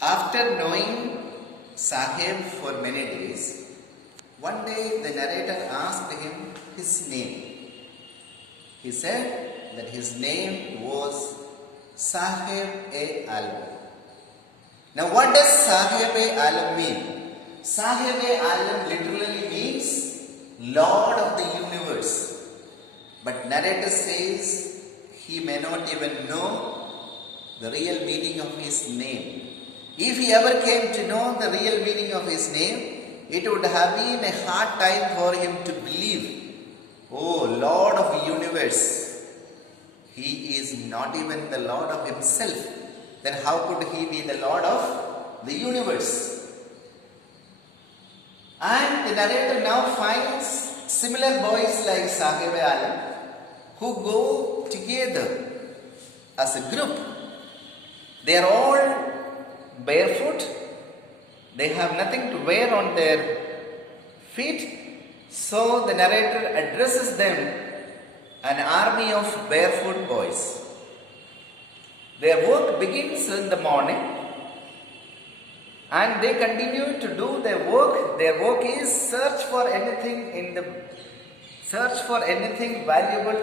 After knowing Sahib for many days, one day the narrator asked him his name. He said that his name was Sahib-e-Alam. Now what does Sahib-e-Alam mean? Sahib-e-Alam literally means Lord of the universe. But narrator says he may not even know the real meaning of his name. If he ever came to know the real meaning of his name, it would have been a hard time for him to believe, oh Lord of the universe, he is not even the Lord of himself. Then how could he be the Lord of the universe? And the narrator now finds similar boys like Sahib-e-Alam who go together as a group. They are all barefoot. They have nothing to wear on their feet. So the narrator addresses them an army of barefoot boys. Their work begins in the morning and they continue to do their work. Their work is search for anything valuable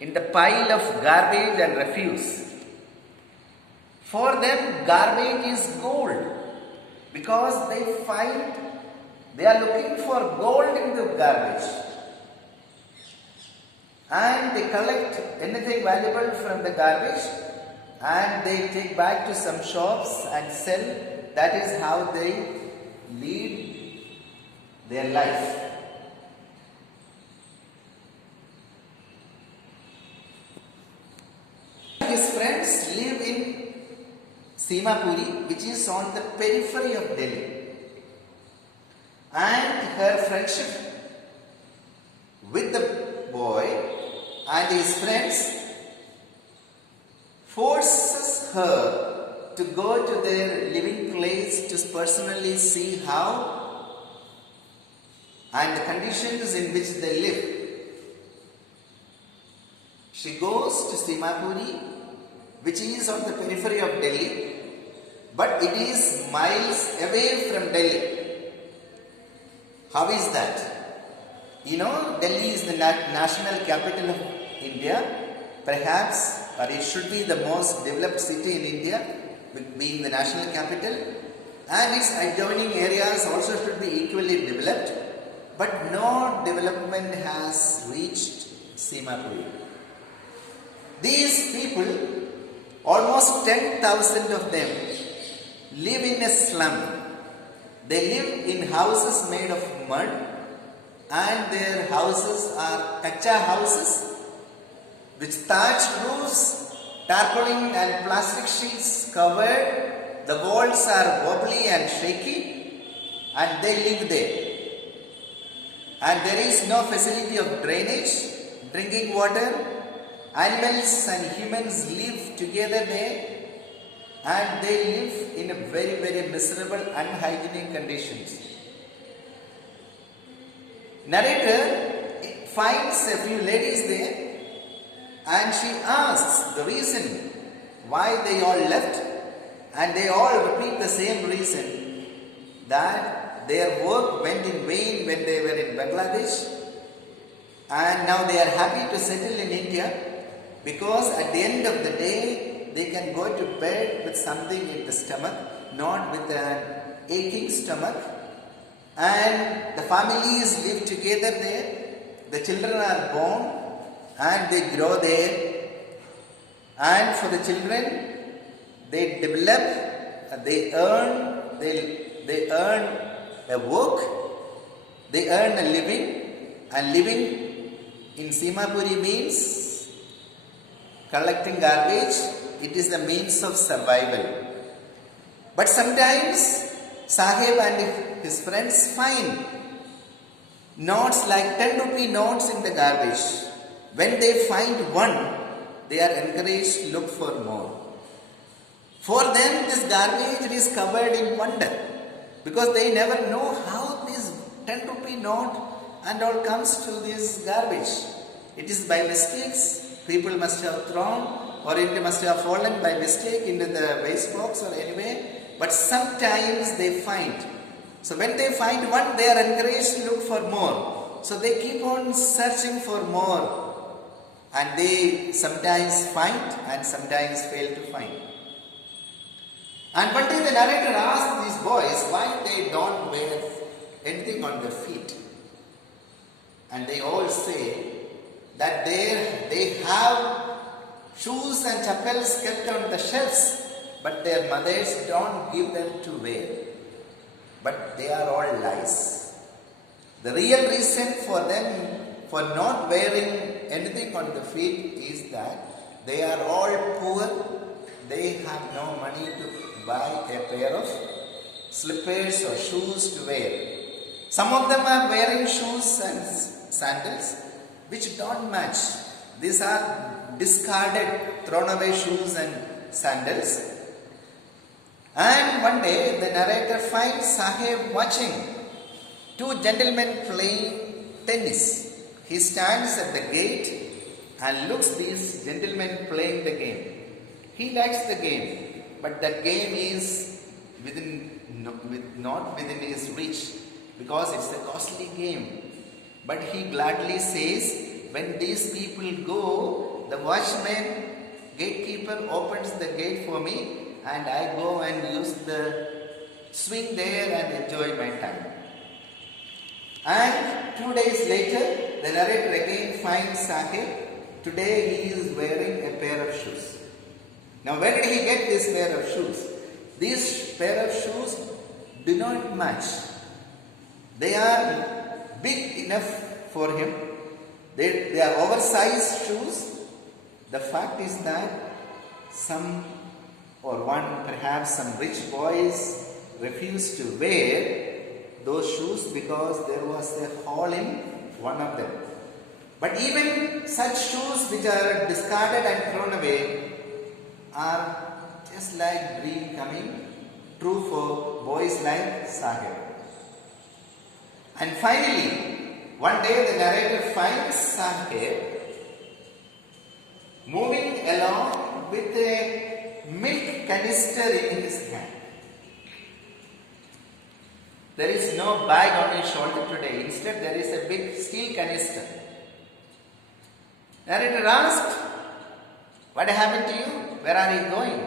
in the pile of garbage and refuse. For them, garbage is gold because they are looking for gold in the garbage. And they collect anything valuable from the garbage and they take back to some shops and sell. That is how they lead their life. His friends live in Simapuri, which is on the periphery of Delhi. And her friendship with the boy and his friends forces her to go to their living place to personally see how and the conditions in which they live. She goes to Simapuri, which is on the periphery of Delhi, but it is miles away from Delhi. How is that? You know, Delhi is the national capital of India, perhaps, or it should be the most developed city in India, being the national capital, and its adjoining areas also should be equally developed, but no development has reached Simapuri. These people, almost 10,000 of them, live in a slum. They live in houses made of mud and their houses are kacha houses with thatched roofs, tarpaulin and plastic sheets covered. The walls are wobbly and shaky and they live there. And there is no facility of drainage, drinking water. Animals and humans live together there and they live in a very, very miserable, unhygienic conditions. Narrator finds a few ladies there and she asks the reason why they all left, and they all repeat the same reason, that their work went in vain when they were in Bangladesh and now they are happy to settle in India. Because at the end of the day, they can go to bed with something in the stomach, not with an aching stomach. And the families live together there. The children are born and they grow there. And for the children, they develop, they earn a work, they earn a living. And living in Simapuri means collecting garbage. It is the means of survival. But sometimes Sahib and his friends find notes like 10 rupee notes in the garbage. When they find one, they are encouraged to look for more. For them, this garbage is covered in wonder because they never know how this 10 rupee note and all comes to this garbage. It is by mistakes. People must have thrown, or it must have fallen by mistake into the waste box, or anyway but sometimes they find. So when they find one, they are encouraged to look for more. So they keep on searching for more, and they sometimes find and sometimes fail to find. And one day the narrator asked these boys why they don't wear anything on their feet. And they all say that they have shoes and chappals kept on the shelves, but their mothers don't give them to wear. But they are all lies. The real reason for them for not wearing anything on the feet is that they are all poor. They have no money to buy a pair of slippers or shoes to wear. Some of them are wearing shoes and sandals which don't match. These are discarded, thrown away shoes and sandals. And one day the narrator finds Sahib watching two gentlemen playing tennis. He stands at the gate and looks these gentlemen playing the game. He likes the game, but that game is not within his reach, because it's a costly game. But he gladly says, when these people go, the watchman, gatekeeper opens the gate for me, and I go and use the swing there and enjoy my time. And 2 days later, the narrator again finds Sahib. Today he is wearing a pair of shoes. Now where did he get this pair of shoes? These pair of shoes do not match. They are big enough for him. They are oversized shoes. The fact is that perhaps some rich boys refused to wear those shoes because there was a hole in one of them. But even such shoes which are discarded and thrown away are just like dream coming true for boys like Sahib. And finally, one day the narrator finds Sahib moving along with a milk canister in his hand. There is no bag on his shoulder today. Instead, there is a big steel canister. Narrator asked, "What happened to you? Where are you going?"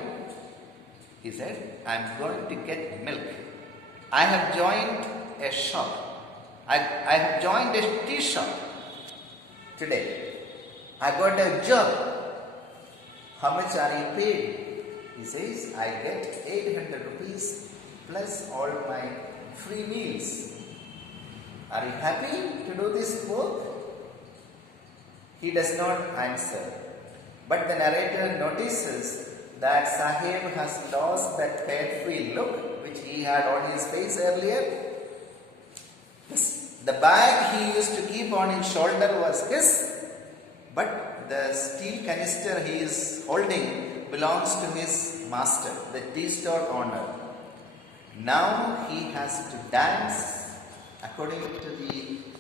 He said, "I am going to get milk. I have joined a shop. I have joined a tea shop today. I got a job." "How much are you paid?" He says, "I get 800 rupees plus all my free meals. Are you happy to do this work?" He does not answer. But the narrator notices that Sahib has lost that carefree look which he had on his face earlier. The bag he used to keep on his shoulder was his, but the steel canister he is holding belongs to his master, the tea store owner. Now he has to dance according to the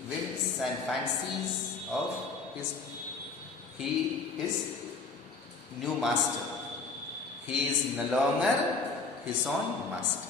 whims and fancies of his new master. He is no longer his own master.